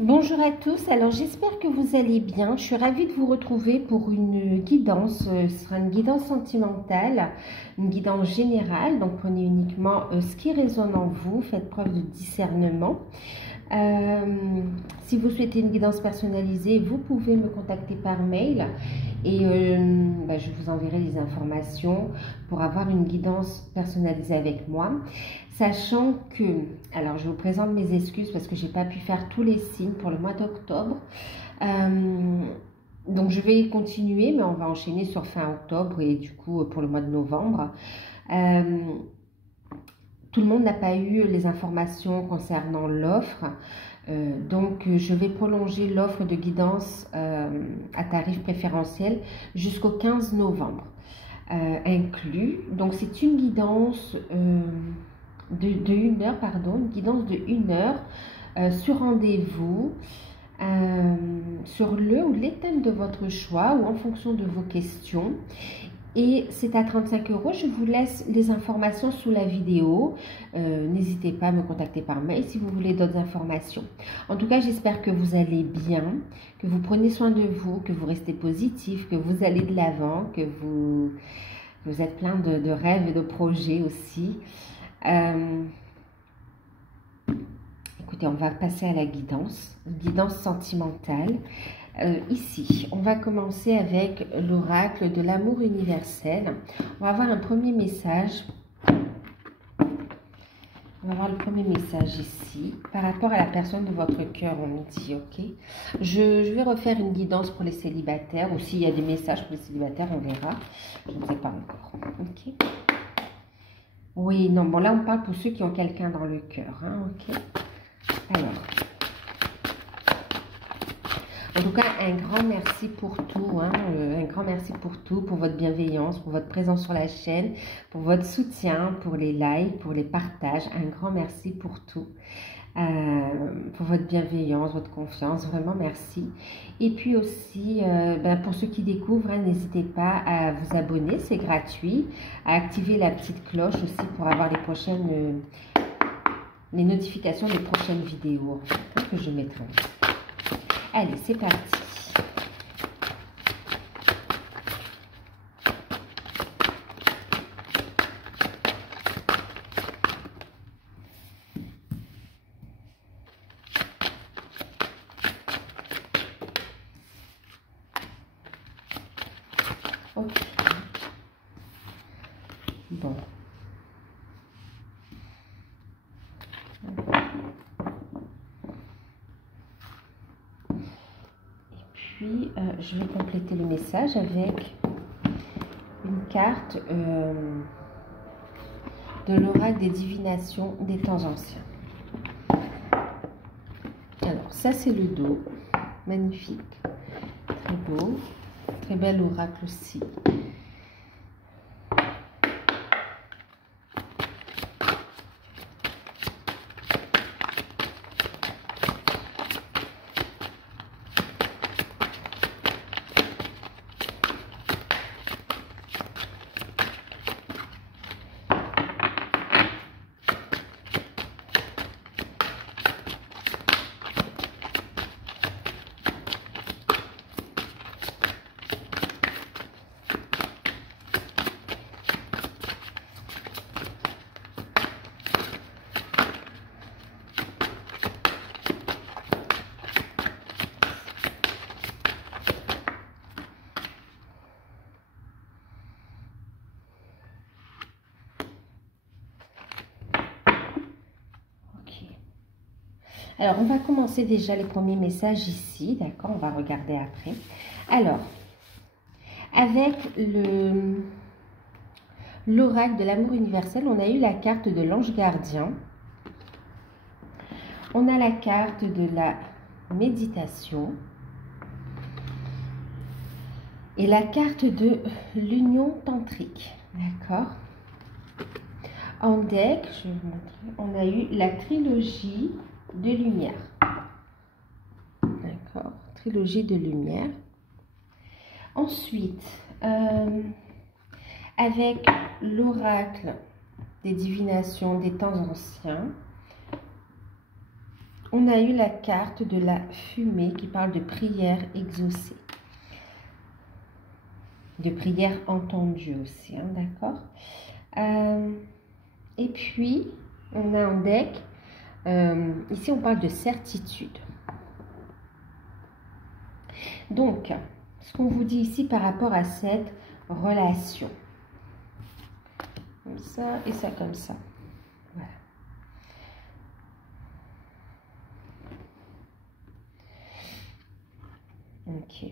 Bonjour à tous, alors j'espère que vous allez bien. Je suis ravie de vous retrouver pour une guidance, ce sera une guidance sentimentale, une guidance générale, donc prenez uniquement ce qui résonne en vous, faites preuve de discernement. Si vous souhaitez une guidance personnalisée, vous pouvez me contacter par mail et je vous enverrai les informations pour avoir une guidance personnalisée avec moi. Sachant que, alors je vous présente mes excuses parce que j'ai pas pu faire tous les signes pour le mois d'octobre. Donc je vais continuer, mais on va enchaîner sur fin octobre et du coup pour le mois de novembre. Tout le monde n'a pas eu les informations concernant l'offre. Donc je vais prolonger l'offre de guidance à tarif préférentiel jusqu'au 15 novembre inclus. Donc c'est une guidance de 1 heure, une guidance de 1 heure sur rendez-vous sur le ou les thèmes de votre choix ou en fonction de vos questions. Et c'est à 35 €. Je vous laisse les informations sous la vidéo. N'hésitez pas à me contacter par mail si vous voulez d'autres informations. En tout cas, j'espère que vous allez bien, que vous prenez soin de vous, que vous restez positif, que vous allez de l'avant, que vous êtes plein de rêves et de projets aussi. Écoutez, on va passer à la guidance sentimentale. Ici, on va commencer avec l'oracle de l'amour universel. On va avoir un premier message. On va avoir le premier message ici, par rapport à la personne de votre cœur, on me dit, ok. Je vais refaire une guidance pour les célibataires, ou s'il y a des messages pour les célibataires, on verra. Je ne sais pas encore, ok. Oui, non, bon là on parle pour ceux qui ont quelqu'un dans le cœur, hein, ok. Alors, en tout cas, un grand merci pour tout, hein, un grand merci pour tout, pour votre bienveillance, pour votre présence sur la chaîne, pour votre soutien, pour les likes, pour les partages. Un grand merci pour tout, pour votre bienveillance, votre confiance, vraiment merci. Et puis aussi, pour ceux qui découvrent, hein, n'hésitez pas à vous abonner, c'est gratuit, à activer la petite cloche aussi pour avoir les notifications des prochaines vidéos que je mettrai. Allez, c'est parti. Ok. Bon. Puis, je vais compléter le message avec une carte de l'oracle des divinations des temps anciens. Alors, ça, c'est le dos. Magnifique. Très beau. Très bel oracle aussi. Alors, on va commencer déjà les premiers messages ici, d'accord? On va regarder après. Alors, avec l'oracle de l'amour universel, on a eu la carte de l'ange gardien. On a la carte de la méditation. Et la carte de l'union tantrique, d'accord? En deck, je vais vous montrer, on a eu la trilogie de lumière. D'accord, trilogie de lumière. Ensuite, avec l'oracle des divinations des temps anciens, on a eu la carte de la fumée qui parle de prière exaucée. De prière entendue aussi, hein, d'accord. Et puis, on a en deck, ici on parle de certitude. Donc, ce qu'on vous dit ici par rapport à cette relation. Comme ça et ça comme ça. Voilà. Ok.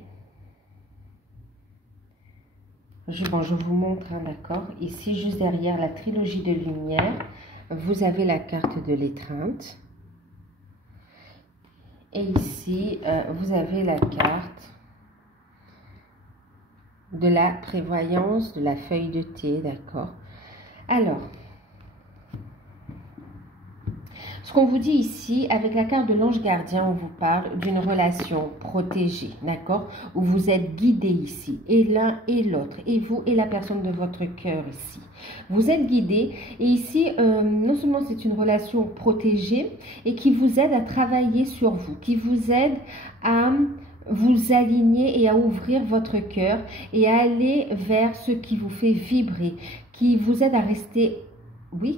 Je vous montre, hein, d'accord. Ici, juste derrière la trilogie de lumière, vous avez la carte de l'étreinte. Et ici, vous avez la carte de la prévoyance, de la feuille de thé, d'accord. Alors, ce qu'on vous dit ici, avec la carte de l'ange gardien, on vous parle d'une relation protégée, d'accord, où vous êtes guidé ici, et l'un et l'autre, et vous et la personne de votre cœur ici. Vous êtes guidé, et ici, non seulement c'est une relation protégée, et qui vous aide à travailler sur vous, qui vous aide à vous aligner et à ouvrir votre cœur, et à aller vers ce qui vous fait vibrer, qui vous aide à rester, oui,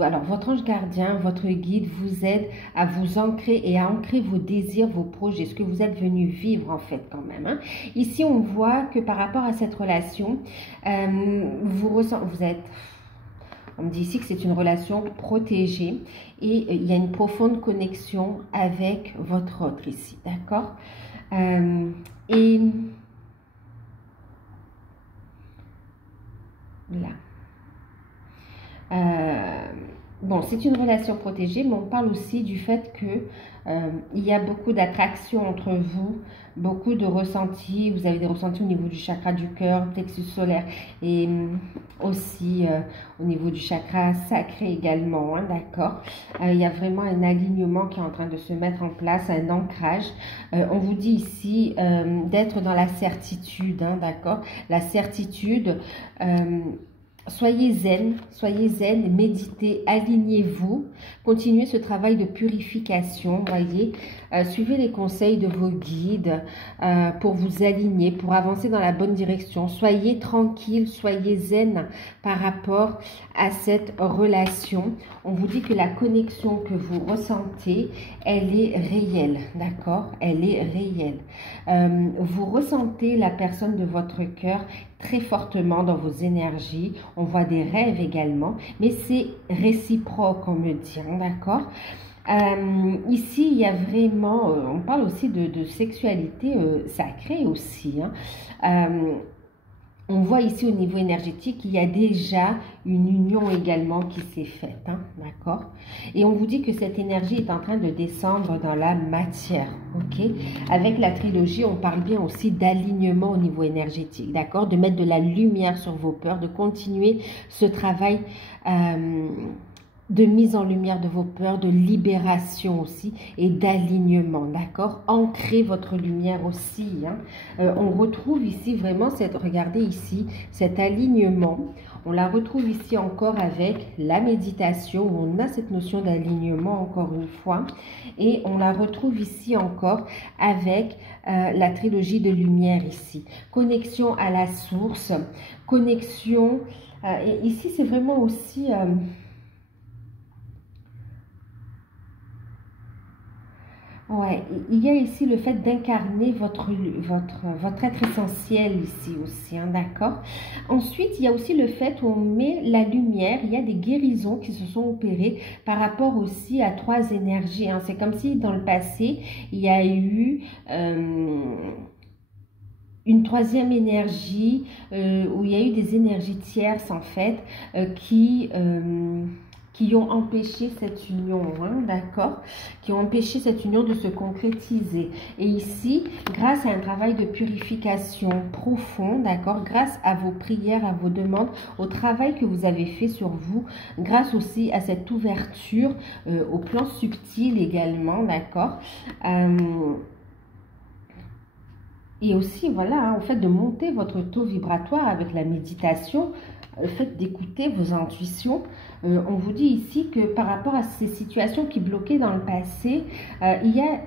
alors votre ange gardien, votre guide vous aide à vous ancrer et à ancrer vos désirs, vos projets, ce que vous êtes venu vivre en fait quand même. Hein. Ici, on voit que par rapport à cette relation, on me dit ici que c'est une relation protégée et il y a une profonde connexion avec votre autre ici, d'accord? Et là. Bon, c'est une relation protégée, mais on parle aussi du fait que il y a beaucoup d'attraction entre vous, beaucoup de ressentis. Vous avez des ressentis au niveau du chakra du cœur, plexus solaire, et aussi au niveau du chakra sacré également, hein, d'accord. Il y a vraiment un alignement qui est en train de se mettre en place, un ancrage. On vous dit ici d'être dans la certitude, hein, d'accord. La certitude. Soyez zen, méditez, alignez-vous, continuez ce travail de purification, voyez, suivez les conseils de vos guides pour vous aligner, pour avancer dans la bonne direction. Soyez tranquille, soyez zen par rapport à cette relation. On vous dit que la connexion que vous ressentez, elle est réelle, d'accord? Elle est réelle. Vous ressentez la personne de votre cœur très fortement dans vos énergies. On voit des rêves également, mais c'est réciproque, on me dit, d'accord? Ici, il y a vraiment, on parle aussi de sexualité sacrée aussi. Hein. On voit ici au niveau énergétique qu'il y a déjà une union également qui s'est faite, hein, d'accord? Et on vous dit que cette énergie est en train de descendre dans la matière, ok? Avec la trilogie, on parle bien aussi d'alignement au niveau énergétique, d'accord? De mettre de la lumière sur vos peurs, de continuer ce travail de mise en lumière de vos peurs, de libération aussi et d'alignement, d'accord? Ancrez votre lumière aussi. Hein. On retrouve ici vraiment regardez ici, cet alignement. On la retrouve ici encore avec la méditation où on a cette notion d'alignement encore une fois. Et on la retrouve ici encore avec la trilogie de lumière ici. Connexion à la source, connexion. Et ici, c'est vraiment aussi... Ouais, il y a ici le fait d'incarner votre être essentiel ici aussi, hein, d'accord? Ensuite, il y a aussi le fait où on met la lumière, il y a des guérisons qui se sont opérées par rapport aussi à 3 énergies. Hein. C'est comme si dans le passé, il y a eu... une 3e énergie, où il y a eu des énergies tierces en fait, qui ont empêché cette union, hein, d'accord, qui ont empêché cette union de se concrétiser. Et ici, grâce à un travail de purification profond, d'accord, grâce à vos prières, à vos demandes, au travail que vous avez fait sur vous, grâce aussi à cette ouverture au plan subtil également, d'accord, et aussi, voilà, hein, au fait de monter votre taux vibratoire avec la méditation, le fait d'écouter vos intuitions, On vous dit ici que par rapport à ces situations qui bloquaient dans le passé, il y a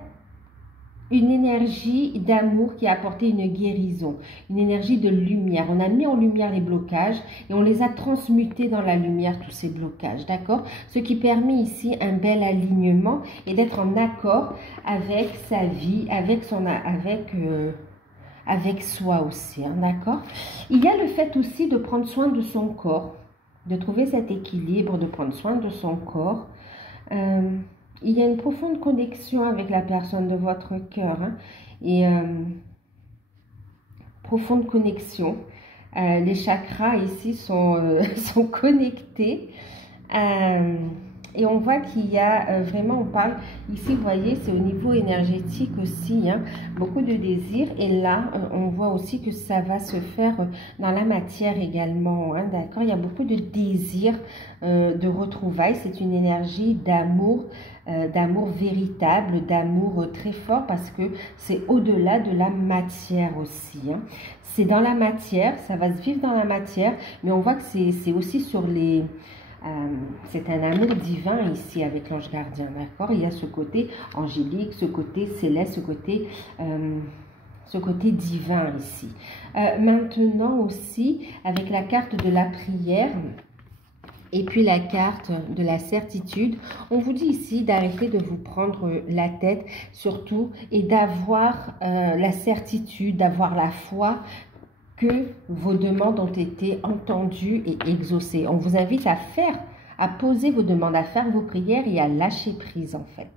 une énergie d'amour qui a apporté une guérison, une énergie de lumière. On a mis en lumière les blocages et on les a transmutés dans la lumière, tous ces blocages, d'accord? Ce qui permet ici un bel alignement et d'être en accord avec sa vie, avec soi aussi, hein, d'accord? Il y a le fait aussi de prendre soin de son corps, de trouver cet équilibre, de prendre soin de son corps. Il y a une profonde connexion avec la personne de votre cœur, hein, et profonde connexion. Les chakras ici sont, sont connectés. Et on voit qu'il y a vraiment, on parle ici, vous voyez, c'est au niveau énergétique aussi, hein, beaucoup de désirs. Et là, on voit aussi que ça va se faire dans la matière également, hein, d'accord? Il y a beaucoup de désirs de retrouvailles. C'est une énergie d'amour véritable, d'amour très fort, parce que c'est au-delà de la matière aussi, hein. C'est dans la matière, ça va se vivre dans la matière, mais on voit que c'est aussi sur les... c'est un amour divin ici avec l'ange gardien, d'accord? Il y a ce côté angélique, ce côté céleste, ce côté divin ici. Maintenant aussi, avec la carte de la prière et puis la carte de la certitude, on vous dit ici d'arrêter de vous prendre la tête surtout et d'avoir la certitude, d'avoir la foi que vos demandes ont été entendues et exaucées. On vous invite à poser vos demandes, à faire vos prières et à lâcher prise en fait.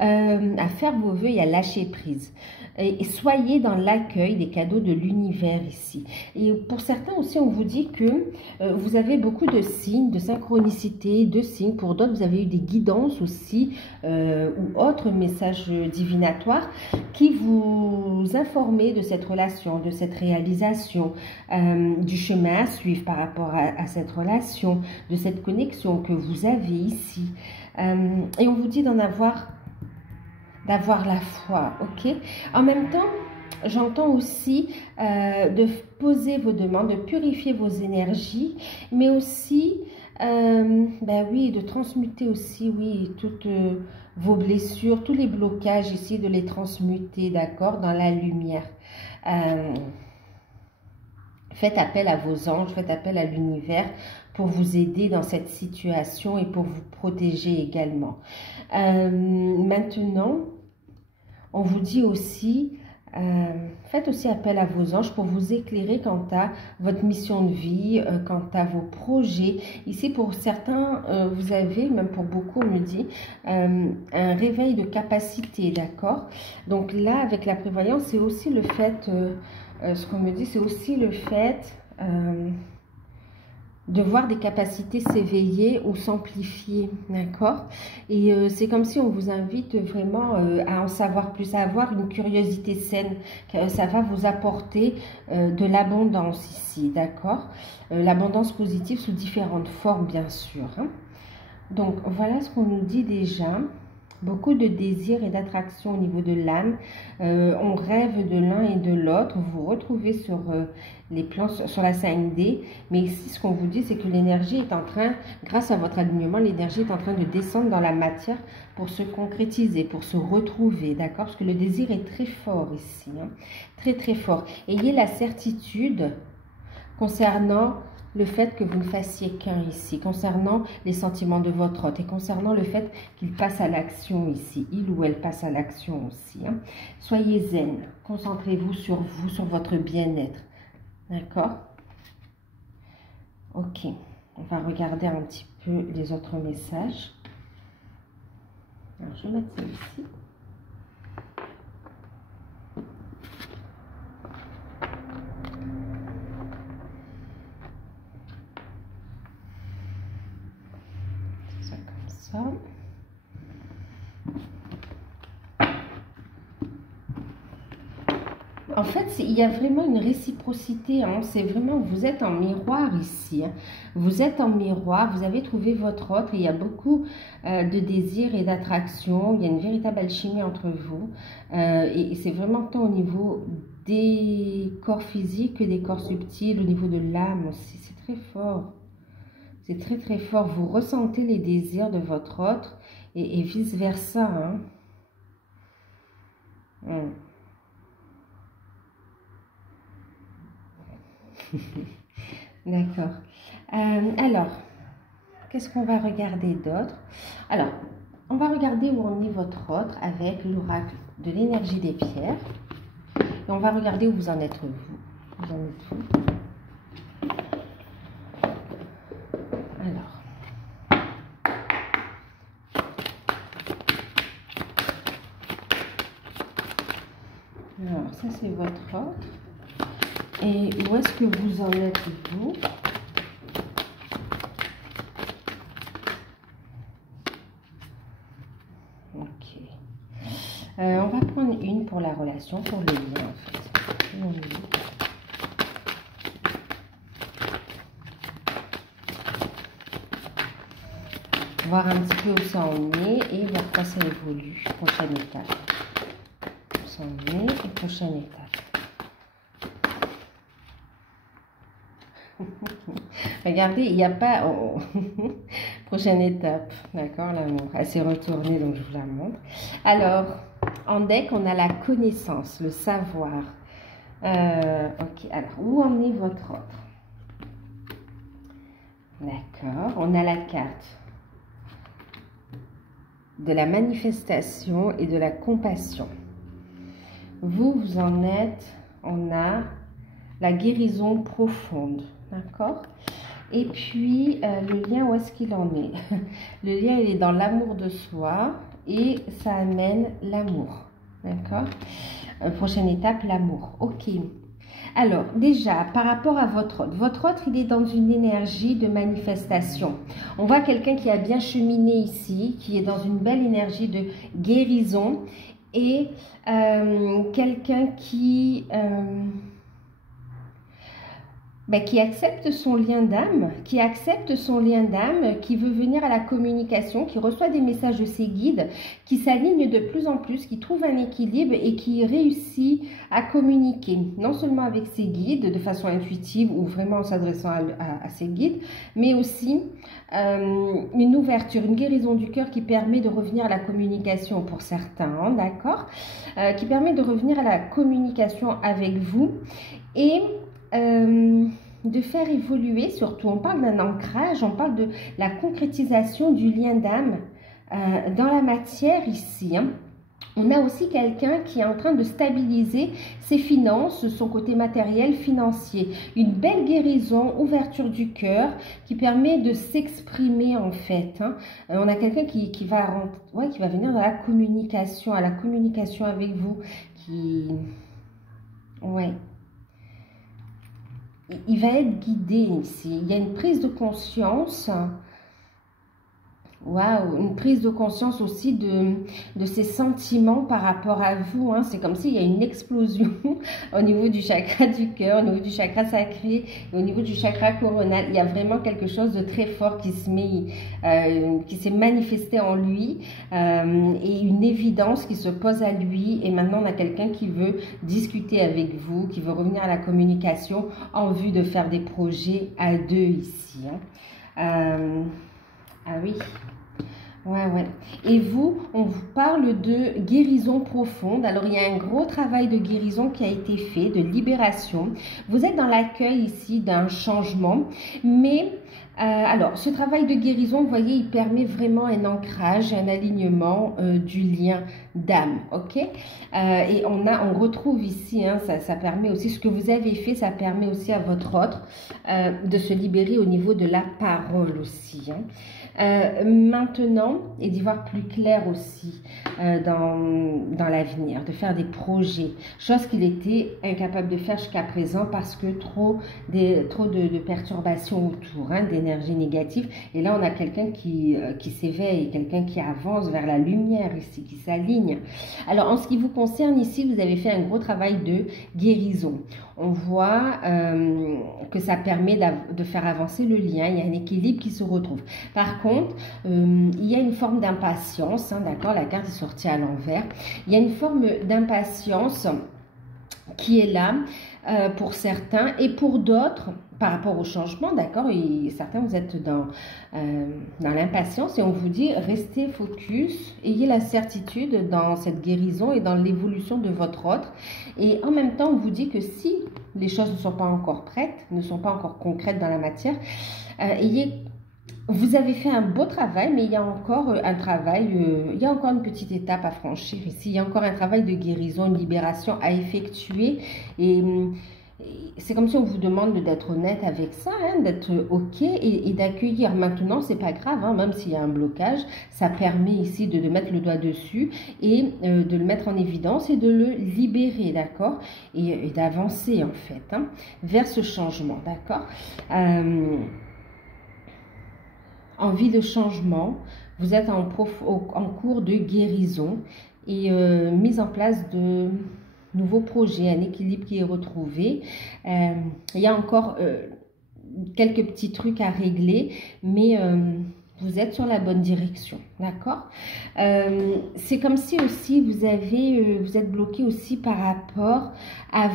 À faire vos vœux et à lâcher prise. Et soyez dans l'accueil des cadeaux de l'univers ici. Et pour certains aussi, on vous dit que vous avez beaucoup de signes, de synchronicité, de signes. Pour d'autres, vous avez eu des guidances aussi ou autres messages divinatoires qui vous informaient de cette relation, de cette réalisation, du chemin à suivre par rapport à cette relation, de cette connexion que vous avez ici. Et on vous dit d'avoir la foi, ok? En même temps, j'entends aussi de poser vos demandes, de purifier vos énergies, mais aussi, ben oui, de transmuter aussi, oui, toutes vos blessures, tous les blocages ici, de les transmuter, d'accord, dans la lumière. Faites appel à vos anges, faites appel à l'univers pour vous aider dans cette situation et pour vous protéger également. Maintenant, on vous dit aussi, faites aussi appel à vos anges pour vous éclairer quant à votre mission de vie, quant à vos projets. Ici, pour certains, vous avez, même pour beaucoup, on me dit, un réveil de capacité, d'accord? Donc là, avec la prévoyance, c'est aussi le fait, ce qu'on me dit, c'est aussi le fait... de voir des capacités s'éveiller ou s'amplifier, d'accord? Et c'est comme si on vous invite vraiment à en savoir plus, à avoir une curiosité saine, que ça va vous apporter de l'abondance ici, d'accord? L'abondance positive sous différentes formes, bien sûr, hein? Donc, voilà ce qu'on nous dit déjà. Beaucoup de désirs et d'attraction au niveau de l'âme. On rêve de l'un et de l'autre. Vous vous retrouvez sur les plans, sur la 5D. Mais ici, ce qu'on vous dit, c'est que l'énergie est en train, grâce à votre alignement, l'énergie est en train de descendre dans la matière pour se concrétiser, pour se retrouver, d'accord? Parce que le désir est très fort ici, hein? Très, très fort. Ayez la certitude concernant le fait que vous ne fassiez qu'un ici, concernant les sentiments de votre hôte et concernant le fait qu'il passe à l'action ici, il ou elle passe à l'action aussi, hein. Soyez zen, concentrez-vous, sur votre bien-être, d'accord? Ok, on va regarder un petit peu les autres messages. Alors, je vais mettre ça ici. En fait, il y a vraiment une réciprocité, hein. C'est vraiment, vous êtes en miroir ici, hein. Vous êtes en miroir, vous avez trouvé votre autre, il y a beaucoup de désirs et d'attraction, il y a une véritable alchimie entre vous. Et c'est vraiment tant au niveau des corps physiques que des corps subtils, au niveau de l'âme aussi, c'est très fort. C'est très très fort. Vous ressentez les désirs de votre autre et vice-versa. Hein. D'accord. Alors, qu'est-ce qu'on va regarder d'autre? Alors, on va regarder où en est votre autre avec l'oracle de l'énergie des pierres. Et on va regarder où vous en êtes vous. Vous en êtes vous. Alors, ça c'est votre autre. Et où est-ce que vous en êtes vous? Ok. On va prendre une pour la relation, pour le lien en fait. Voir un petit peu où ça en est et vers quoi ça évolue. Prochaine étape. Où ça en est et prochaine étape. Regardez, il n'y a pas... Oh. Prochaine étape, d'accord, l'amour. Elle s'est retournée, donc je vous la montre. Alors, en deck, on a la connaissance, le savoir. Ok, alors, où en est votre autre? D'accord, on a la carte de la manifestation et de la compassion. Vous, vous en êtes, on a la guérison profonde, d'accord? Et puis, le lien, où est-ce qu'il en est? Le lien, il est dans l'amour de soi et ça amène l'amour, d'accord? Prochaine étape, l'amour. Ok. Alors, déjà, par rapport à votre autre, il est dans une énergie de manifestation. On voit quelqu'un qui a bien cheminé ici, qui est dans une belle énergie de guérison et quelqu'un qui accepte son lien d'âme, qui veut venir à la communication, qui reçoit des messages de ses guides, qui s'aligne de plus en plus, qui trouve un équilibre et qui réussit à communiquer, non seulement avec ses guides de façon intuitive ou vraiment en s'adressant à ses guides, mais aussi une ouverture, une guérison du cœur qui permet de revenir à la communication pour certains, hein, d'accord, qui permet de revenir à la communication avec vous et de faire évoluer, surtout on parle d'un ancrage, on parle de la concrétisation du lien d'âme dans la matière ici. Hein. On a aussi quelqu'un qui est en train de stabiliser ses finances, son côté matériel, financier. Une belle guérison, ouverture du cœur qui permet de s'exprimer en fait. Hein. On a quelqu'un qui va venir dans la communication, à la communication avec vous. Il va être guidé ici. Il y a une prise de conscience. Waouh, une prise de conscience aussi de ses sentiments par rapport à vous. Hein. C'est comme s'il y a une explosion au niveau du chakra du cœur, au niveau du chakra sacré, au niveau du chakra coronal. Il y a vraiment quelque chose de très fort qui s'est manifesté en lui et une évidence qui se pose à lui. Et maintenant, on a quelqu'un qui veut discuter avec vous, qui veut revenir à la communication en vue de faire des projets à deux ici. Hein. Ah oui. Ouais. Et vous, on vous parle de guérison profonde. Alors, il y a un gros travail de guérison qui a été fait, de libération. Vous êtes dans l'accueil ici d'un changement. Mais, alors, ce travail de guérison, vous voyez, il permet vraiment un ancrage, un alignement du lien d'âme, ok? Et on retrouve ici, hein, ça permet aussi, ce que vous avez fait, ça permet aussi à votre autre de se libérer au niveau de la parole aussi, hein. Maintenant, et d'y voir plus clair aussi dans l'avenir, de faire des projets, chose qu'il était incapable de faire jusqu'à présent parce que trop de perturbations autour, hein, d'énergie négative. Et là, on a quelqu'un qui s'éveille, quelqu'un qui avance vers la lumière ici, qui s'aligne. Alors, en ce qui vous concerne ici, vous avez fait un gros travail de guérison. On voit que ça permet de faire avancer le lien, il y a un équilibre qui se retrouve. Par contre, il y a une forme d'impatience, hein, d'accord, la carte est sortie à l'envers. Il y a une forme d'impatience qui est là pour certains et pour d'autres, par rapport au changement, d'accord, et certains vous êtes dans l'impatience et on vous dit restez focus, ayez la certitude dans cette guérison et dans l'évolution de votre ordre. Et en même temps, on vous dit que si les choses ne sont pas encore prêtes, ne sont pas encore concrètes dans la matière, vous avez fait un beau travail, mais il y a encore un travail, il y a encore une petite étape à franchir ici. Il y a encore un travail de guérison, une libération à effectuer. Et c'est comme si on vous demande d'être honnête avec ça, hein, d'être OK et d'accueillir. Maintenant, c'est pas grave, hein, même s'il y a un blocage, ça permet ici de mettre le doigt dessus et de le mettre en évidence et de le libérer, d'accord, et d'avancer en fait hein, vers ce changement, d'accord. Envie de changement, vous êtes en cours de guérison et mise en place de nouveaux projets, un équilibre qui est retrouvé. Il y a encore quelques petits trucs à régler, mais vous êtes sur la bonne direction, d'accord. C'est comme si aussi vous êtes bloqué aussi par rapport à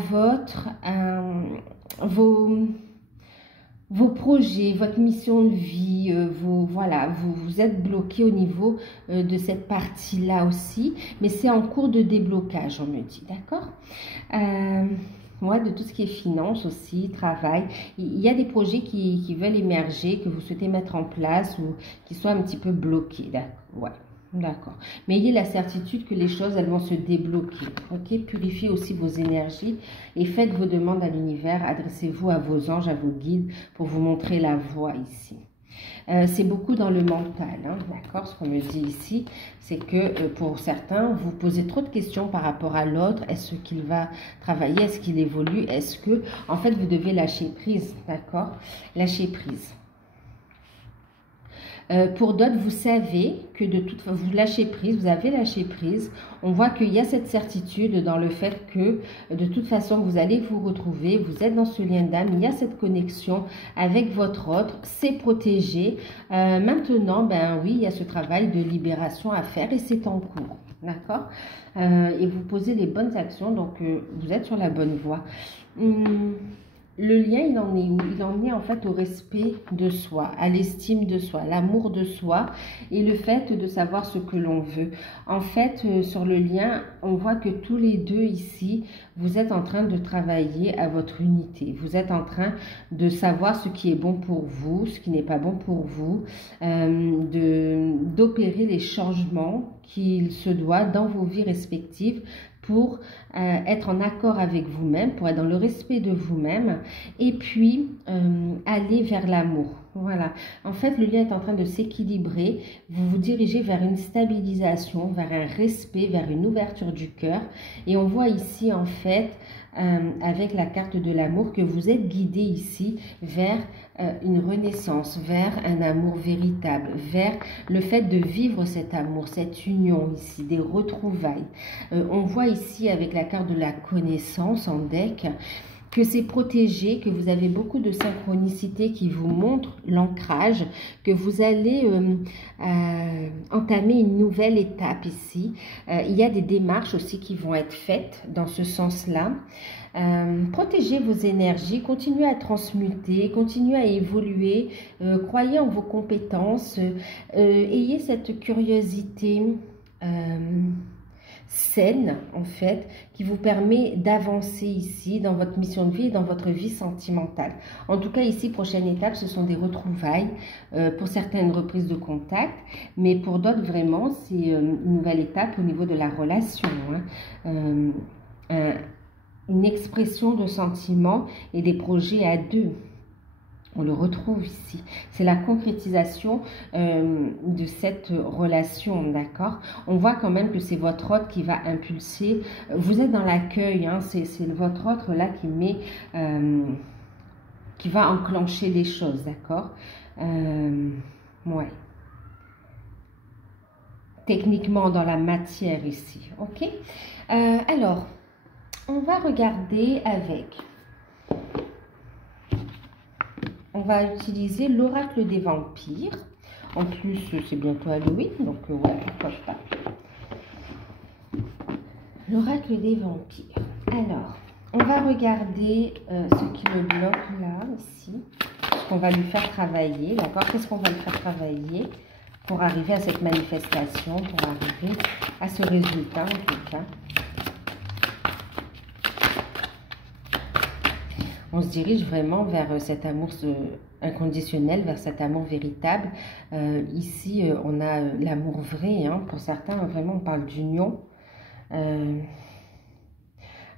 vos projets, votre mission de vie, voilà, vous êtes bloqué au niveau de cette partie-là aussi, mais c'est en cours de déblocage, on me dit, d'accord. Moi, de tout ce qui est finance aussi, travail, il y a des projets qui veulent émerger, que vous souhaitez mettre en place ou qui soient un petit peu bloqués, d'accord, ouais. D'accord. Mais ayez la certitude que les choses, elles vont se débloquer. Ok. Purifiez aussi vos énergies et faites vos demandes à l'univers. Adressez-vous à vos anges, à vos guides pour vous montrer la voie ici. C'est beaucoup dans le mental, hein, d'accord. Ce qu'on me dit ici, c'est que pour certains, vous posez trop de questions par rapport à l'autre. Est-ce qu'il va travailler? Est-ce qu'il évolue? Est-ce que, en fait, vous devez lâcher prise, d'accord. Lâcher prise. Pour d'autres, vous savez que de toute façon, vous lâchez prise, vous avez lâché prise. On voit qu'il y a cette certitude dans le fait que de toute façon, vous allez vous retrouver, vous êtes dans ce lien d'âme, il y a cette connexion avec votre autre, c'est protégé. Maintenant, ben oui, il y a ce travail de libération à faire et c'est en cours, d'accord. Et vous posez les bonnes actions, donc vous êtes sur la bonne voie. Le lien, il en est où? Il en est en fait au respect de soi, à l'estime de soi, l'amour de soi et le fait de savoir ce que l'on veut. En fait, sur le lien, on voit que tous les deux ici, vous êtes en train de travailler à votre unité. Vous êtes en train de savoir ce qui est bon pour vous, ce qui n'est pas bon pour vous, d'opérer les changements qu'il se doit dans vos vies respectives pour être en accord avec vous-même, pour être dans le respect de vous-même et puis aller vers l'amour. Voilà. En fait, le lien est en train de s'équilibrer. Vous vous dirigez vers une stabilisation, vers un respect, vers une ouverture du cœur. Et on voit ici, en fait, avec la carte de l'amour, que vous êtes guidé ici vers une renaissance, vers un amour véritable, vers le fait de vivre cet amour, cette union ici, des retrouvailles. On voit ici avec la carte de la connaissance en deck que c'est protégé, que vous avez beaucoup de synchronicité qui vous montre l'ancrage, que vous allez entamer une nouvelle étape ici. Il y a des démarches aussi qui vont être faites dans ce sens-là. Protégez vos énergies, continuez à transmuter, continuez à évoluer, croyez en vos compétences, ayez cette curiosité saine en fait qui vous permet d'avancer ici dans votre mission de vie et dans votre vie sentimentale. En tout cas ici, prochaine étape, ce sont des retrouvailles, pour certaines reprises de contact, mais pour d'autres vraiment c'est une nouvelle étape au niveau de la relation, hein. Une expression de sentiments et des projets à deux. On le retrouve ici. C'est la concrétisation de cette relation, d'accord. On voit quand même que c'est votre autre qui va impulser. Vous êtes dans l'accueil, hein, c'est votre autre là qui met, qui va enclencher les choses, d'accord. Ouais. Techniquement dans la matière ici, ok. Alors, on va regarder avec... On va utiliser l'oracle des vampires. En plus, c'est bientôt Halloween, donc ouais, pourquoi pas. L'oracle des vampires. Alors, On va regarder ce qui le bloque là, ici. Ce qu'on va lui faire travailler, d'accord? Qu'est-ce qu'on va lui faire travailler pour arriver à cette manifestation, pour arriver à ce résultat en tout cas. On se dirige vraiment vers cet amour inconditionnel, vers cet amour véritable. Ici, on a l'amour vrai. Hein. Pour certains, vraiment, on parle d'union.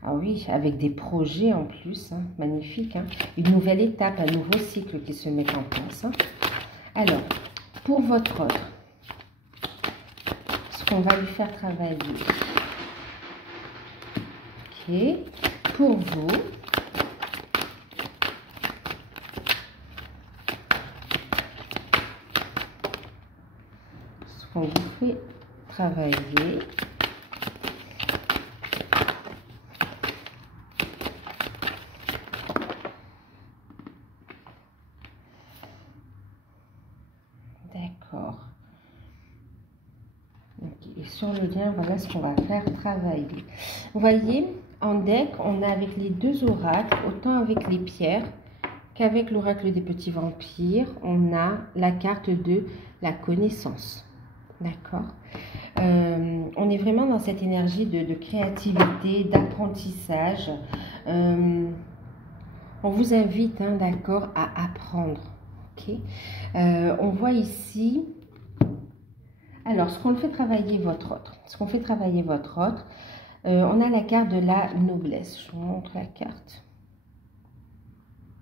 Ah oui, avec des projets en plus. Hein. Magnifique. Hein. Une nouvelle étape, un nouveau cycle qui se met en place. Hein. Alors, pour votre autre, ce qu'on va lui faire travailler. Ok. Pour vous. On vous fait travailler. D'accord. Et sur le lien, voilà ce qu'on va faire travailler. Vous voyez, en deck, on a avec les deux oracles, autant avec les pierres qu'avec l'oracle des petits vampires, on a la carte de la connaissance. D'accord. On est vraiment dans cette énergie de créativité, d'apprentissage. On vous invite, hein, d'accord, à apprendre. Ok. On voit ici. Alors, ce qu'on fait travailler votre autre. Ce qu'on fait travailler votre autre. On a la carte de la noblesse. Je vous montre la carte.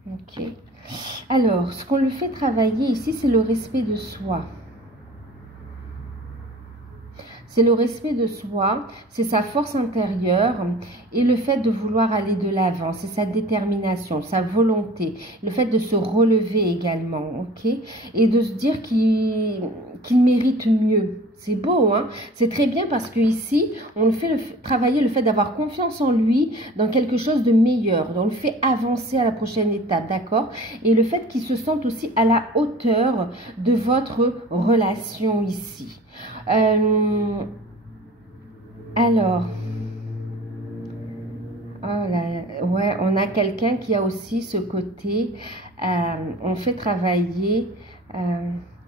Ok. Alors, ce qu'on lui fait travailler ici, c'est le respect de soi. C'est le respect de soi, c'est sa force intérieure et le fait de vouloir aller de l'avant, c'est sa détermination, sa volonté, le fait de se relever également, ok? Et de se dire qu'il mérite mieux. C'est beau, hein? C'est très bien parce que ici, on le fait travailler le fait d'avoir confiance en lui dans quelque chose de meilleur. On le fait avancer à la prochaine étape, d'accord? Et le fait qu'il se sente aussi à la hauteur de votre relation ici. Alors, oh là, ouais, on a quelqu'un qui a aussi ce côté, on fait travailler,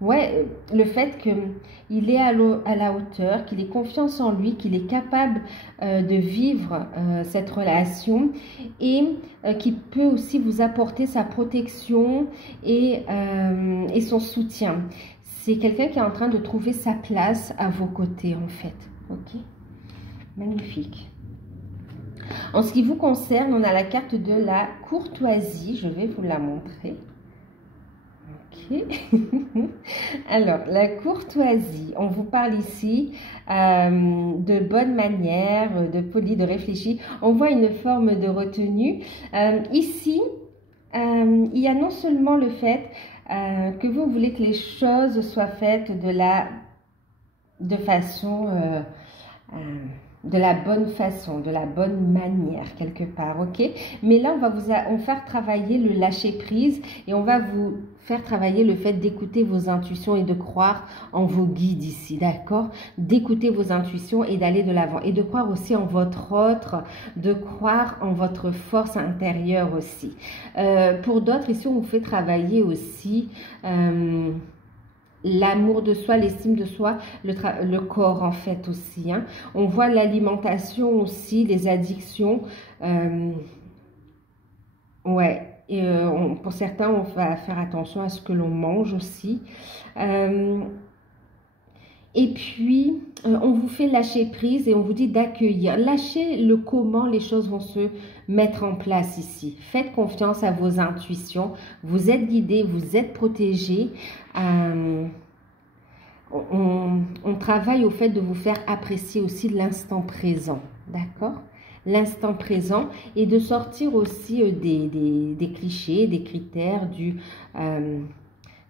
ouais, le fait qu'il est à la hauteur, qu'il ait confiance en lui, qu'il est capable de vivre cette relation et qui peut aussi vous apporter sa protection et son soutien. C'est quelqu'un qui est en train de trouver sa place à vos côtés, en fait. Ok? Magnifique. En ce qui vous concerne, on a la carte de la courtoisie. Je vais vous la montrer. Ok. Alors, la courtoisie. On vous parle ici de bonne manière, de poli, de réfléchi. On voit une forme de retenue. Ici, il y a non seulement le fait que vous voulez que les choses soient faites de façon, de la bonne façon, de la bonne manière quelque part, ok? Mais là, on va vous faire travailler le lâcher prise et on va vous faire travailler le fait d'écouter vos intuitions et de croire en vos guides ici, d'accord? D'écouter vos intuitions et d'aller de l'avant et de croire aussi en votre autre, de croire en votre force intérieure aussi. Pour d'autres, ici, on vous fait travailler aussi l'amour de soi, l'estime de soi, le corps en fait aussi. Hein. On voit l'alimentation aussi, les addictions. Ouais. Et pour certains, on va faire attention à ce que l'on mange aussi. Et puis, on vous fait lâcher prise et on vous dit d'accueillir. Lâchez le comment les choses vont se mettre en place ici. Faites confiance à vos intuitions. Vous êtes guidés, vous êtes protégés. On travaille au fait de vous faire apprécier aussi l'instant présent. D'accord ? L'instant présent et de sortir aussi des clichés, des critères,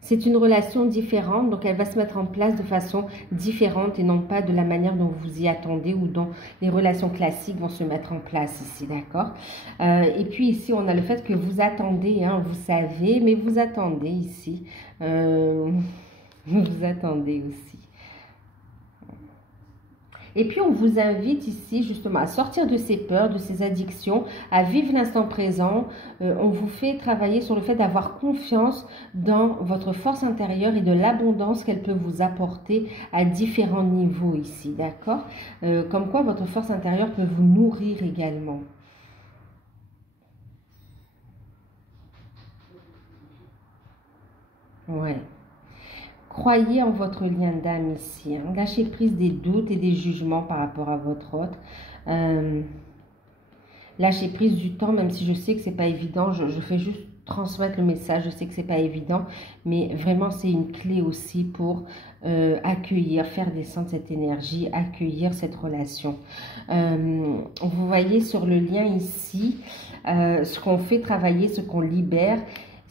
c'est une relation différente, donc elle va se mettre en place de façon différente et non pas de la manière dont vous y attendez ou dont les relations classiques vont se mettre en place ici, d'accord? Et puis ici, on a le fait que vous attendez, hein, vous savez, mais vous attendez ici. Vous attendez aussi. Et puis, on vous invite ici justement à sortir de ces peurs, de ces addictions, à vivre l'instant présent. On vous fait travailler sur le fait d'avoir confiance dans votre force intérieure et de l'abondance qu'elle peut vous apporter à différents niveaux ici, d'accord? Comme quoi, votre force intérieure peut vous nourrir également. Ouais. Croyez en votre lien d'âme ici. Hein. Lâchez prise des doutes et des jugements par rapport à votre autre. Lâchez prise du temps, même si je sais que c'est pas évident. Je fais juste transmettre le message. Je sais que c'est pas évident, mais vraiment c'est une clé aussi pour accueillir, faire descendre cette énergie, accueillir cette relation. Vous voyez sur le lien ici, ce qu'on fait travailler, ce qu'on libère.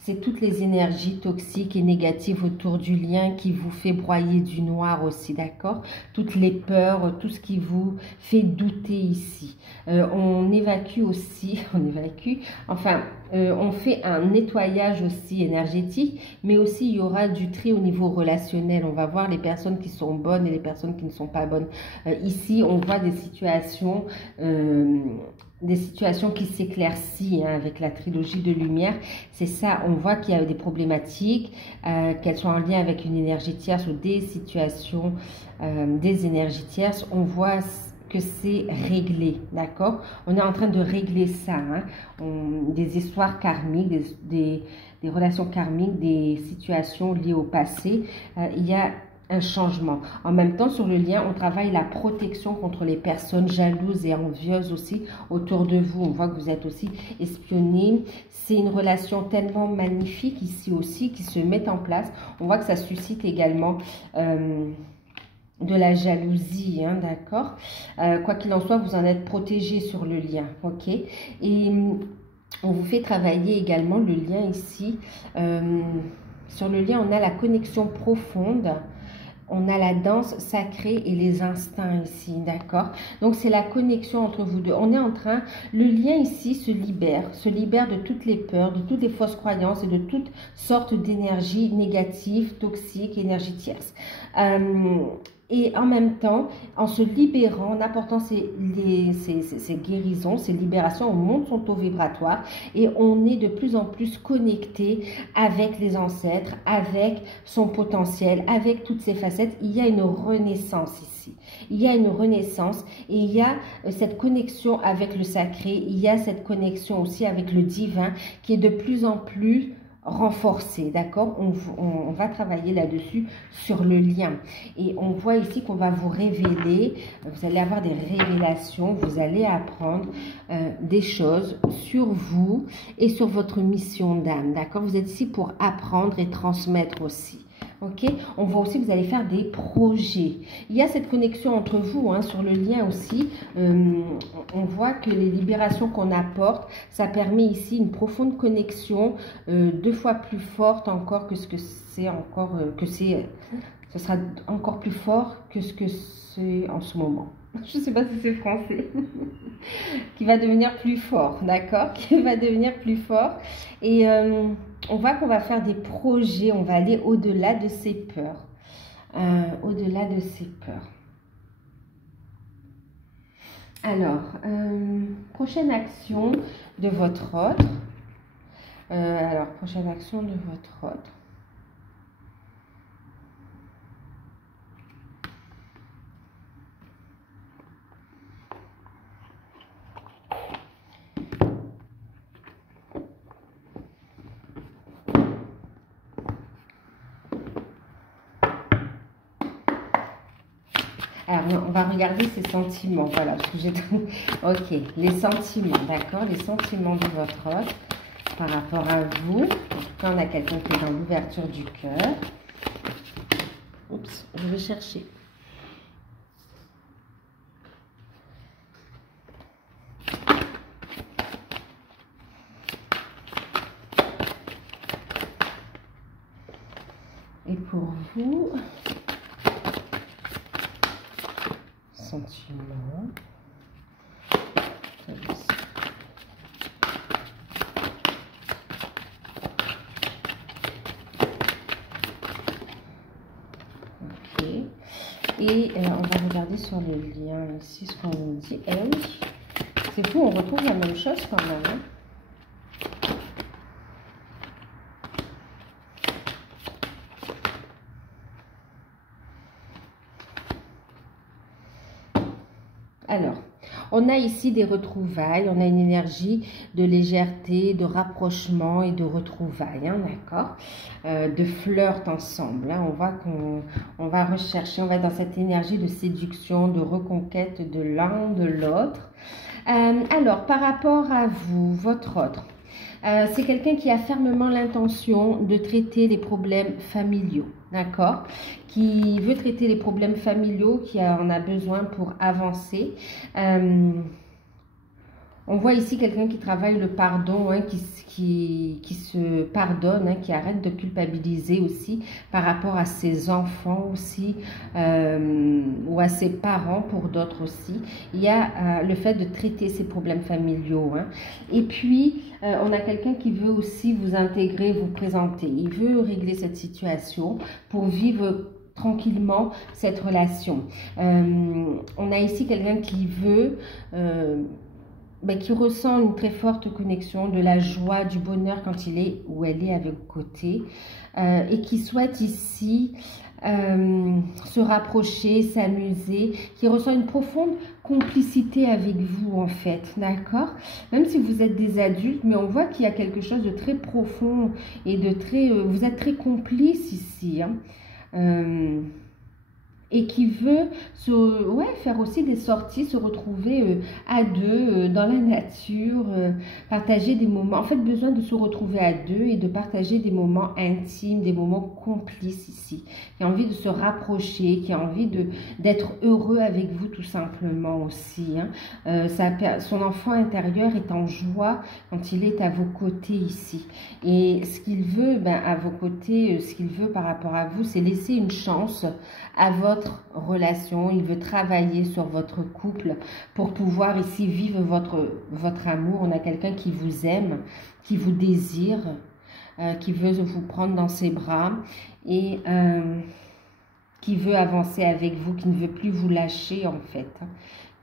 C'est toutes les énergies toxiques et négatives autour du lien qui vous fait broyer du noir aussi, d'accord? Toutes les peurs, tout ce qui vous fait douter ici. On évacue aussi, on fait un nettoyage aussi énergétique, mais aussi il y aura du tri au niveau relationnel. On va voir les personnes qui sont bonnes et les personnes qui ne sont pas bonnes. Ici, on voit des situations qui s'éclaircissent hein, avec la trilogie de lumière. C'est ça, on voit qu'il y a des problématiques, qu'elles soient en lien avec une énergie tierce ou des situations, des énergies tierces. On voit que c'est réglé, d'accord? On est en train de régler ça, hein? Des histoires karmiques, des relations karmiques, des situations liées au passé. Il y a un changement. En même temps, sur le lien, on travaille la protection contre les personnes jalouses et envieuses aussi autour de vous. On voit que vous êtes aussi espionné. C'est une relation tellement magnifique ici aussi qui se met en place. On voit que ça suscite également de la jalousie, hein, d'accord? Quoi qu'il en soit, vous en êtes protégé sur le lien, ok? Et on vous fait travailler également le lien ici. Sur le lien, on a la connexion profonde. On a la danse sacrée et les instincts ici, d'accord? Donc, c'est la connexion entre vous deux. On est en train, le lien ici se libère de toutes les peurs, de toutes les fausses croyances et de toutes sortes d'énergies négatives, toxiques, énergies tierces. Et en même temps, en se libérant, en apportant ces guérisons, ces libérations, on monte son taux vibratoire et on est de plus en plus connecté avec les ancêtres, avec son potentiel, avec toutes ses facettes. Il y a une renaissance ici. Il y a une renaissance et il y a cette connexion avec le sacré. Il y a cette connexion aussi avec le divin qui est de plus en plus renforcé, d'accord? On va travailler là-dessus sur le lien. Et on voit ici qu'on va vous révéler, vous allez avoir des révélations, vous allez apprendre des choses sur vous et sur votre mission d'âme, d'accord? Vous êtes ici pour apprendre et transmettre aussi. Ok, on voit aussi que vous allez faire des projets. Il y a cette connexion entre vous hein, sur le lien aussi. On voit que les libérations qu'on apporte, ça permet ici une profonde connexion, 2 fois plus forte encore que ce que c'est encore, ce sera encore plus fort que ce que c'est en ce moment. Je ne sais pas si c'est français. Qui va devenir plus fort, d'accord? Qui va devenir plus fort. Et on voit qu'on va faire des projets, on va aller au-delà de ses peurs. Au-delà de ses peurs. Alors, prochaine action de votre autre. Prochaine action de votre autre. Alors, on va regarder ses sentiments. Voilà, parce que j'ai... Ok, les sentiments, d'accord? Les sentiments de votre autre par rapport à vous. En tout cas, on a quelqu'un qui est dans l'ouverture du cœur. Oups, je vais chercher. Et pour vous... Sentiments. Ok. Et on va regarder sur le lien ici ce qu'on nous dit. Eh oui, c'est fou, on retrouve la même chose quand même. Hein. Alors, on a ici des retrouvailles, on a une énergie de légèreté, de rapprochement et de retrouvailles, hein, d'accord, de flirt ensemble. Hein, on voit qu'on va rechercher, on va être dans cette énergie de séduction, de reconquête de l'un, de l'autre. Alors, par rapport à vous, votre autre, c'est quelqu'un qui a fermement l'intention de traiter les problèmes familiaux, d'accord? Qui veut traiter les problèmes familiaux, qui en a besoin pour avancer. On voit ici quelqu'un qui travaille le pardon, hein, qui se pardonne, hein, qui arrête de culpabiliser aussi par rapport à ses enfants aussi, ou à ses parents pour d'autres aussi. Il y a le fait de traiter ces problèmes familiaux. Hein. Et puis, on a quelqu'un qui veut aussi vous intégrer, vous présenter. Il veut régler cette situation pour vivre tranquillement cette relation. On a ici quelqu'un qui veut... qui ressent une très forte connexion, de la joie, du bonheur quand il est ou elle est avec vous côté, et qui souhaite ici se rapprocher, s'amuser, qui ressent une profonde complicité avec vous en fait, d'accord? Même si vous êtes des adultes, mais on voit qu'il y a quelque chose de très profond et de très... vous êtes très complices ici, hein. Et qui veut faire aussi des sorties, se retrouver à deux dans la nature, partager des moments, en fait besoin de se retrouver à deux et de partager des moments intimes, des moments complices ici, qui a envie de se rapprocher, qui a envie d'être heureux avec vous tout simplement aussi. Hein. Son enfant intérieur est en joie quand il est à vos côtés ici. Et ce qu'il veut à vos côtés, ce qu'il veut par rapport à vous, c'est laisser une chance à votre relation. Il veut travailler sur votre couple pour pouvoir ici vivre votre amour. On a quelqu'un qui vous aime, qui vous désire, qui veut vous prendre dans ses bras et qui veut avancer avec vous, qui ne veut plus vous lâcher en fait.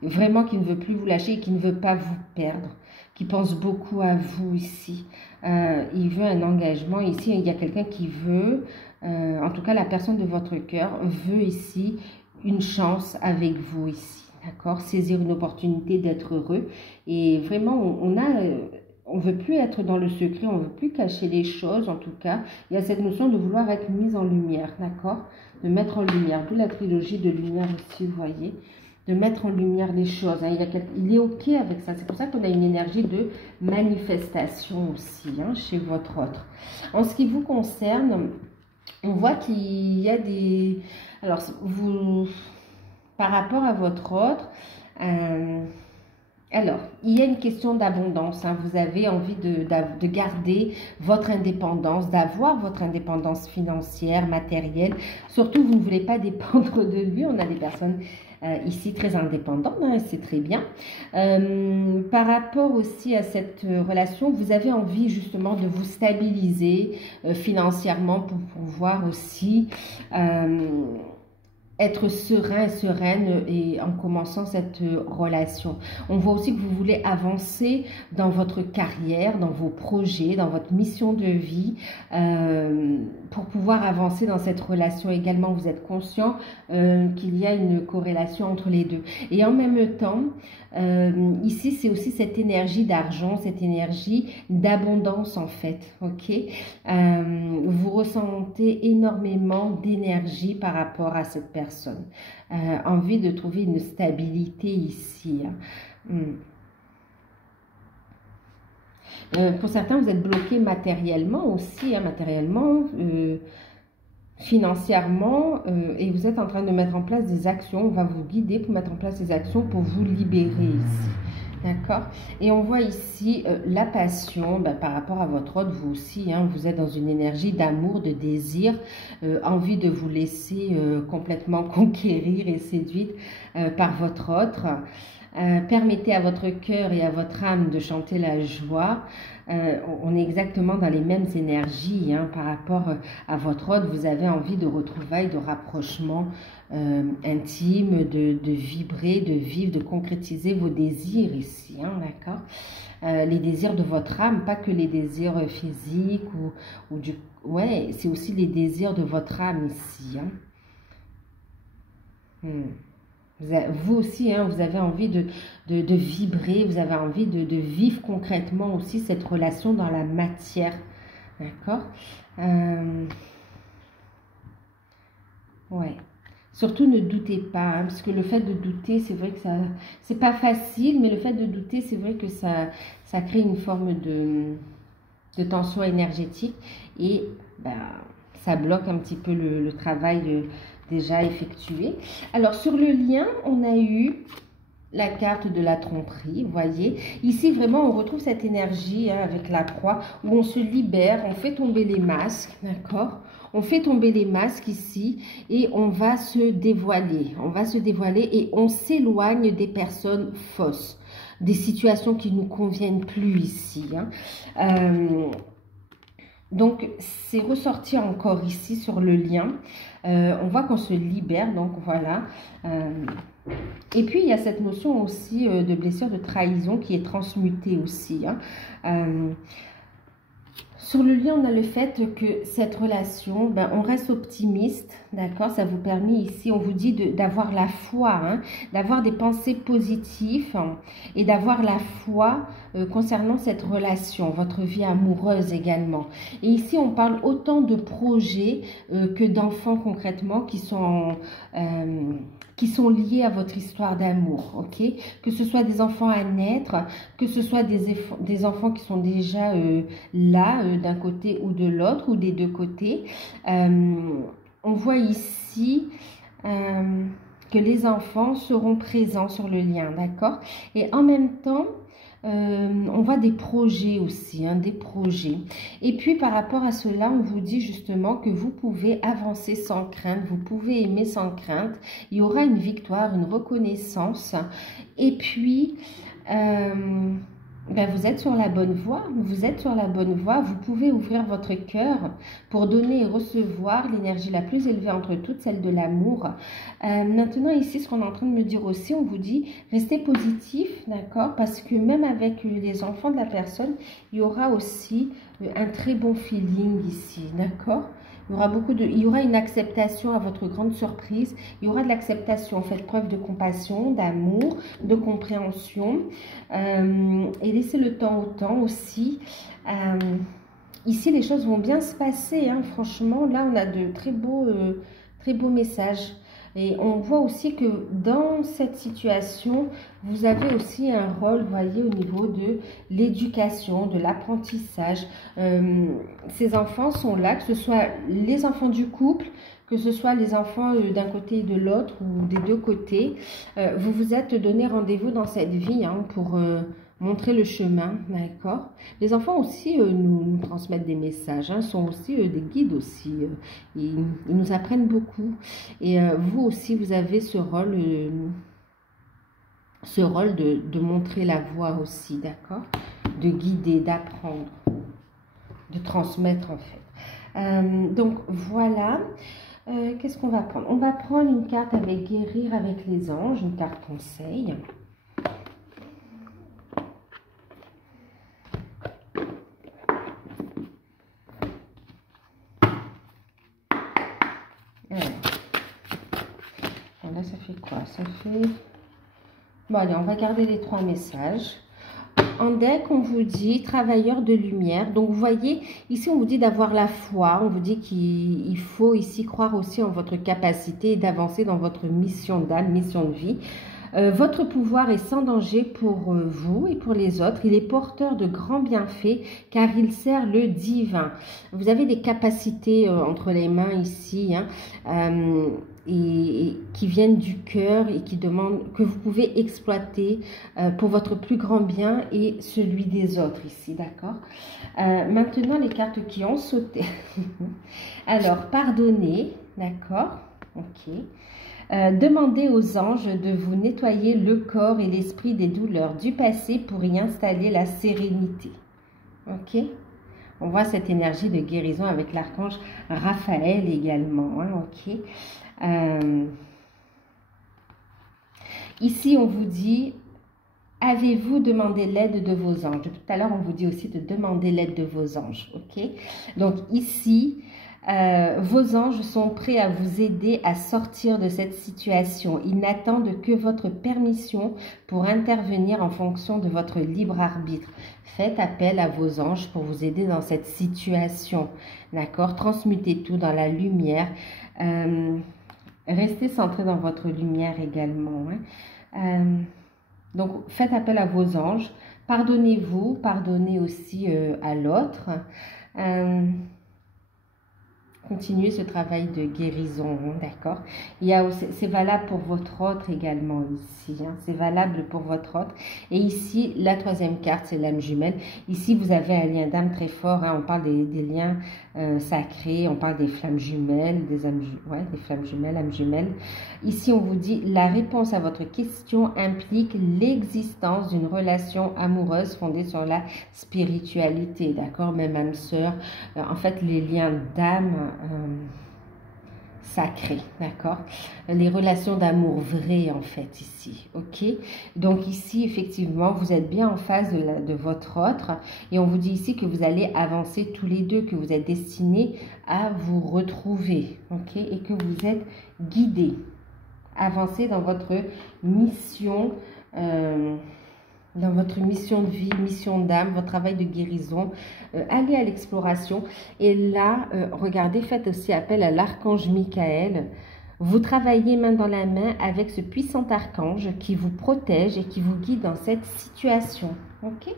Vraiment qui ne veut plus vous lâcher et qui ne veut pas vous perdre, qui pense beaucoup à vous ici. Il veut un engagement. Ici, il y a quelqu'un qui veut, en tout cas la personne de votre cœur, veut ici une chance avec vous ici. D'accord? Saisir une opportunité d'être heureux. Et vraiment, on ne veut plus être dans le secret, on ne veut plus cacher les choses en tout cas. Il y a cette notion de vouloir être mise en lumière, d'accord? De mettre en lumière, d'où la trilogie de lumière ici, vous voyez, de mettre en lumière les choses. Hein. Il est OK avec ça. C'est pour ça qu'on a une énergie de manifestation aussi, hein, chez votre autre. En ce qui vous concerne, on voit qu'il y a des... Alors, par rapport à votre autre... Alors, il y a une question d'abondance. Hein. Vous avez envie de garder votre indépendance, d'avoir votre indépendance financière, matérielle. Surtout, vous ne voulez pas dépendre de lui. On a des personnes ici très indépendantes, hein, c'est très bien. Par rapport aussi à cette relation, vous avez envie justement de vous stabiliser financièrement pour pouvoir aussi... être serein et sereine et en commençant cette relation. On voit aussi que vous voulez avancer dans votre carrière, dans vos projets, dans votre mission de vie, pour pouvoir avancer dans cette relation également. Vous êtes conscient qu'il y a une corrélation entre les deux. Et en même temps, ici, c'est aussi cette énergie d'argent, cette énergie d'abondance en fait. Ok, vous ressentez énormément d'énergie par rapport à cette personne. Envie de trouver une stabilité ici. Pour certains, vous êtes bloqué matériellement aussi, hein, matériellement, financièrement, et vous êtes en train de mettre en place des actions. On va vous guider pour mettre en place des actions pour vous libérer ici. D'accord? Et on voit ici la passion par rapport à votre autre, vous aussi, hein, vous êtes dans une énergie d'amour, de désir, envie de vous laisser complètement conquérir et séduite par votre autre. Permettez à votre cœur et à votre âme de chanter la joie. On est exactement dans les mêmes énergies hein, par rapport à votre hôte. Vous avez envie de retrouvailles, de rapprochement intime, de vibrer, de vivre, de concrétiser vos désirs ici, hein, d'accord? Les désirs de votre âme, pas que les désirs physiques ou du... Ouais, c'est aussi les désirs de votre âme ici, hein. Vous aussi, hein, vous avez envie de vibrer, vous avez envie de vivre concrètement aussi cette relation dans la matière. D'accord? Ouais. Surtout ne doutez pas, hein, parce que le fait de douter, c'est vrai que ça, c'est pas facile, mais le fait de douter, c'est vrai que ça crée une forme de tension énergétique et ben, ça bloque un petit peu le travail déjà effectué. Alors sur le lien, on a eu la carte de la tromperie, vous voyez. Ici, vraiment, on retrouve cette énergie hein, avec la croix où on se libère, on fait tomber les masques, d'accord? On fait tomber les masques ici et on va se dévoiler. On va se dévoiler et on s'éloigne des personnes fausses, des situations qui ne nous conviennent plus ici. Hein. Donc, c'est ressorti encore ici sur le lien. On voit qu'on se libère, donc voilà. Et puis, il y a cette notion aussi de blessure, de trahison qui est transmutée aussi. Hein. Sur le lien, on a le fait que cette relation, ben, on reste optimiste, d'accord? Ça vous permet ici, on vous dit d'avoir la foi, hein, d'avoir des pensées positives et d'avoir la foi concernant cette relation, votre vie amoureuse également. Et ici, on parle autant de projets que d'enfants concrètement qui sont liés à votre histoire d'amour, ok? Que ce soit des enfants à naître, que ce soit des enfants qui sont déjà là, d'un côté ou de l'autre, ou des deux côtés. On voit ici que les enfants seront présents sur le lien, d'accord? Et en même temps, on voit des projets aussi, hein, des projets. Et puis par rapport à cela, on vous dit justement que vous pouvez avancer sans crainte, vous pouvez aimer sans crainte. Il y aura une victoire, une reconnaissance. Et puis, ben vous êtes sur la bonne voie, vous êtes sur la bonne voie, vous pouvez ouvrir votre cœur pour donner et recevoir l'énergie la plus élevée entre toutes, celle de l'amour. Maintenant ici, ce qu'on est en train de me dire aussi, on vous dit, restez positif, d'accord? Parce que même avec les enfants de la personne, il y aura aussi un très bon feeling ici, d'accord? Il y aura une acceptation à votre grande surprise. Il y aura de l'acceptation. Faites preuve de compassion, d'amour, de compréhension. Et laissez le temps au temps aussi. Ici, les choses vont bien se passer. Hein. Franchement, là, on a de très beaux messages. Et on voit aussi que dans cette situation, vous avez aussi un rôle, vous voyez, au niveau de l'éducation, de l'apprentissage. Ces enfants sont là, que ce soit les enfants du couple, que ce soit les enfants d'un côté et de l'autre, ou des deux côtés. Vous vous êtes donné rendez-vous dans cette vie hein, pour montrer le chemin, d'accord? Les enfants aussi nous transmettent des messages, hein, sont aussi des guides aussi. Ils nous apprennent beaucoup. Et vous aussi, vous avez ce rôle de montrer la voie aussi, d'accord? De guider, d'apprendre, de transmettre en fait. Donc voilà. Qu'est-ce qu'on va prendre? On va prendre une carte avec guérir avec les anges, une carte conseil. Là, ça fait quoi? Ça fait... Bon, allez, on va garder les 3 messages. En deck, on vous dit travailleur de lumière. Donc, vous voyez, ici, on vous dit d'avoir la foi. On vous dit qu'il faut ici croire aussi en votre capacité d'avancer dans votre mission d'âme, mission de vie. Votre pouvoir est sans danger pour vous et pour les autres. Il est porteur de grands bienfaits car il sert le divin. Vous avez des capacités entre les mains ici hein, et qui viennent du cœur et qui demandent que vous pouvez exploiter pour votre plus grand bien et celui des autres ici, d'accord? Maintenant, les cartes qui ont sauté. Alors, pardonner, d'accord? Ok. Demandez aux anges de vous nettoyer le corps et l'esprit des douleurs du passé pour y installer la sérénité. Ok? On voit cette énergie de guérison avec l'archange Raphaël également. Hein, ok? Ici, on vous dit, avez-vous demandé l'aide de vos anges? Tout à l'heure, on vous dit aussi de demander l'aide de vos anges. Ok? Donc ici, vos anges sont prêts à vous aider à sortir de cette situation. Ils n'attendent que votre permission pour intervenir en fonction de votre libre arbitre. Faites appel à vos anges pour vous aider dans cette situation. D'accord? Transmutez tout dans la lumière. Restez centré dans votre lumière également. Hein. Donc, faites appel à vos anges. Pardonnez-vous, pardonnez aussi à l'autre. Continuez ce travail de guérison, d'accord? C'est valable pour votre autre également ici, hein, c'est valable pour votre autre. Et ici, la troisième carte, c'est l'âme jumelle. Ici, vous avez un lien d'âme très fort, hein, on parle des liens sacrés, on parle des flammes jumelles, des flammes jumelles, âmes jumelles. Ici, on vous dit, la réponse à votre question implique l'existence d'une relation amoureuse fondée sur la spiritualité, d'accord? Même âme sœur, en fait, les liens d'âme sacrés, d'accord? Les relations d'amour vraies, en fait, ici, ok? Donc ici, effectivement, vous êtes bien en face de votre autre, et on vous dit ici que vous allez avancer tous les deux, que vous êtes destinés à vous retrouver, ok? Et que vous êtes guidés. Avancez dans votre mission, de vie, mission d'âme, votre travail de guérison. Allez à l'exploration. Et là, regardez, faites aussi appel à l'archange Michael. Vous travaillez main dans la main avec ce puissant archange qui vous protège et qui vous guide dans cette situation. Ok?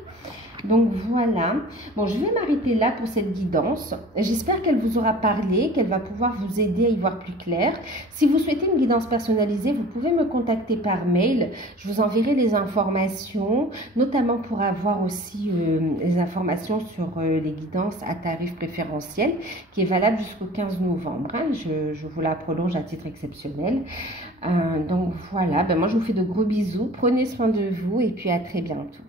Donc voilà, bon, je vais m'arrêter là pour cette guidance. J'espère qu'elle vous aura parlé, qu'elle va pouvoir vous aider à y voir plus clair. Si vous souhaitez une guidance personnalisée, vous pouvez me contacter par mail. Je vous enverrai les informations, notamment pour avoir aussi les informations sur les guidances à tarif préférentiel, qui est valable jusqu'au 15 novembre. Hein. Je vous la prolonge à titre exceptionnel. Donc voilà, moi je vous fais de gros bisous. Prenez soin de vous et puis à très bientôt.